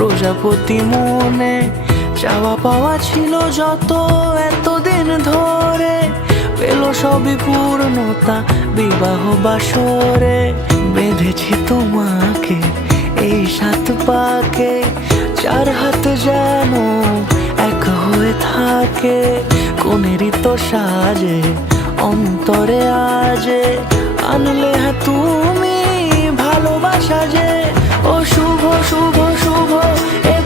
প্রজাপতি মনে চাওয়া পাওয়া ছিল যত এতদিন ধরে, পেল সবই পূর্ণতা বিবাহ বাসরে। বেঁধেছি তোমাকে এই 7 পাকে, 4 হাত যেন এক হয়ে থাকে। কোনেরই তো সাজে অন্তরে আজে আনলে হ্যাঁ তুমি ভালোবাসা যে। ও শুভ শুভ শুভ এ